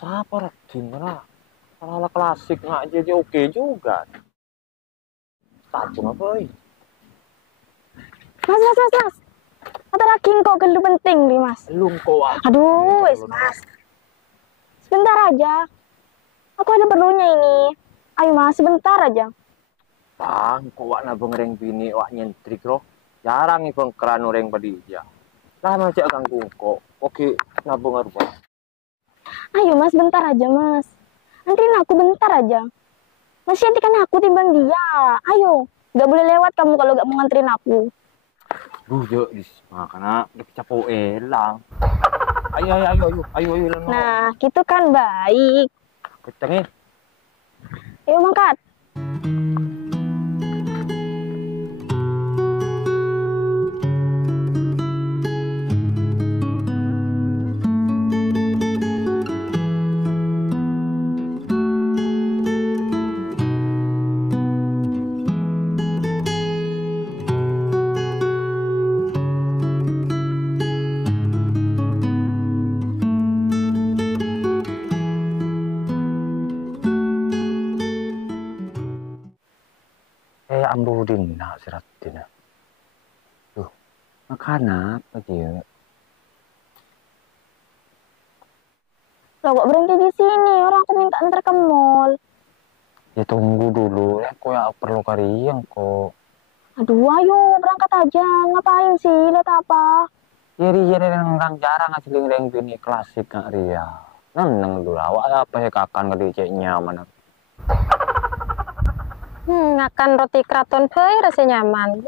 Siapa gimana? Ala klasik nggak jadi oke juga. Satu apa ini? Mas. Ada lagi kok gelu penting nih, Mas. Belum kok. Aduh, wes, Mas. Sebentar aja. Aku ada perlunya ini. Ayo, Mas, sebentar aja. Bang, kok wak nabung reng bini wak nyentrik loh. Jarang nih bang keran orang pada dia. Lama aja ganggu kok. Oke, nabung harus. Ayo, Mas, bentar aja, Mas. Anterin aku bentar aja. Mas, kan aku timbang dia. Ayo, nggak boleh lewat kamu kalau nggak mau nganterin aku. Bujuk dis makanya udah kecapo elang. Ayo, Leno. Nah, gitu kan baik. Kencengin. Ayo, mangkat. Ambudin nak siratin. Tuh, makan apa dia? Loh, kok berhenti di sini? Orang aku minta antar ke mall. Ya tunggu dulu, ya kok ya perlu kariang kok. Aduh, ayo berangkat aja. Ngapain sih? Lihat apa? Iri orang jarang asli ngereng bini klasik nggak ria. Neng dulu awak apa ya kakan ngediceknya mana? Makan roti kraton pey rasanya nyaman.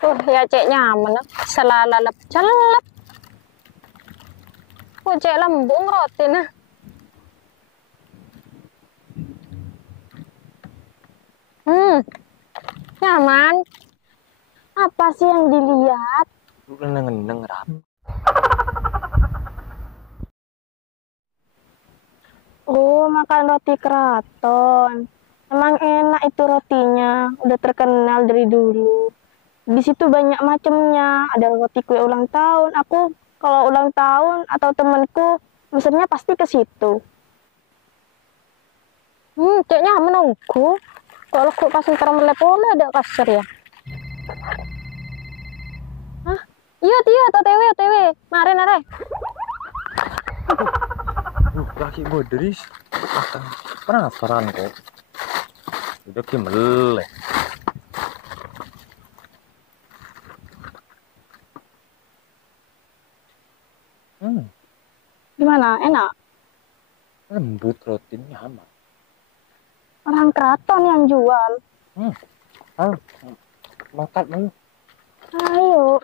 Tuh ya cek nyaman, selalalap celep. Oh cek lembung roti nah. Nyaman. Apa sih yang dilihat? Lu neng rap. Oh, makan roti kraton. Emang enak itu rotinya, udah terkenal dari dulu. Di situ banyak macamnya, ada roti kue ulang tahun. Aku kalau ulang tahun atau temanku, pesennya pasti ke situ. Kayaknya menunggu. Kalau kok pas ntar melepole ada kasir ya. Hah? Iya, OTW. Mari. Kaki gue deris. Penasaran kok. Udah kimeleh. Gimana? Enak? Lembut rotinya aman. Orang keraton yang jual. Ayo, makan ayo. Ayo.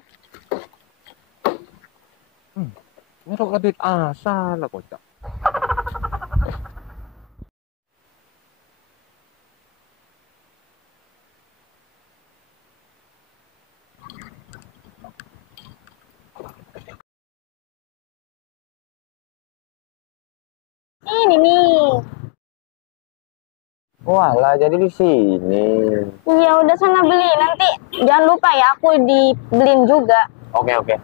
Ngerok lebih asal lah kocak. Ini nih. Walah, jadi di sini. Iya, udah sana beli. Nanti jangan lupa ya, aku dibeliin juga. Oke.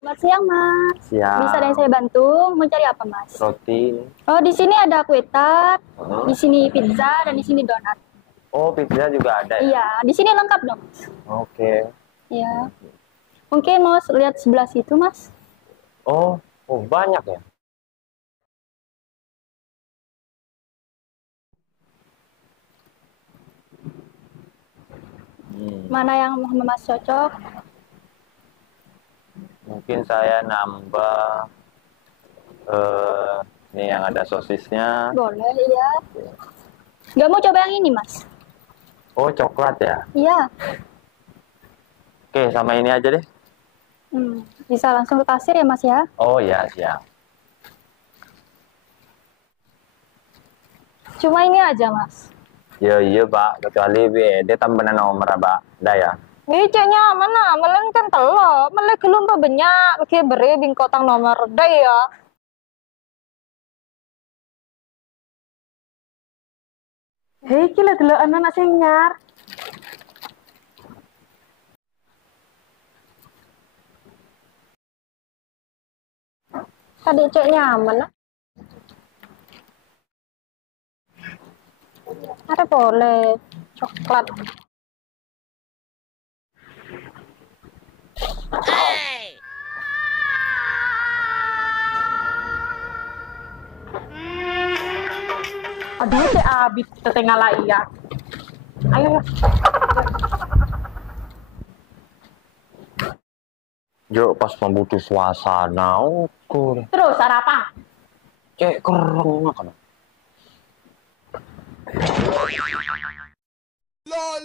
Selamat siang, Mas. Siap. Bisa ada yang saya bantu? Mau cari apa, Mas? Roti. Oh, di sini ada kue tart, di sini pizza, dan di sini donat. Oh, pizza juga ada ya? Iya, di sini lengkap dong, Mas. Oke. Iya. Mungkin mau lihat sebelah situ, Mas. Oh, banyak ya? Mana yang Mas cocok? Mungkin saya nambah ini yang ada sosisnya. Boleh, iya. Nggak mau coba yang ini, Mas? Oh, coklat ya? Iya. Oke, sama ini aja deh. Bisa langsung ke kasir ya, Mas ya? Oh ya, siap. Cuma ini aja, Mas. Iya, Pak. Kecuali dia tambahan nomor, Pak. Dah ya. Ngeceknya mana? Melen kan telo. Melen gelum pa banyak. Lagi beri bingkotang nomor. Dah ya. Hei, iki lho delok anak sing nyar. Tadi cek nyaman ah. Ada boleh coklat. Aduh, cek abis tetengah iya. Ayo. Jo pas membutuh suasana ukur. Terus apa? Cek kereng kan. LOL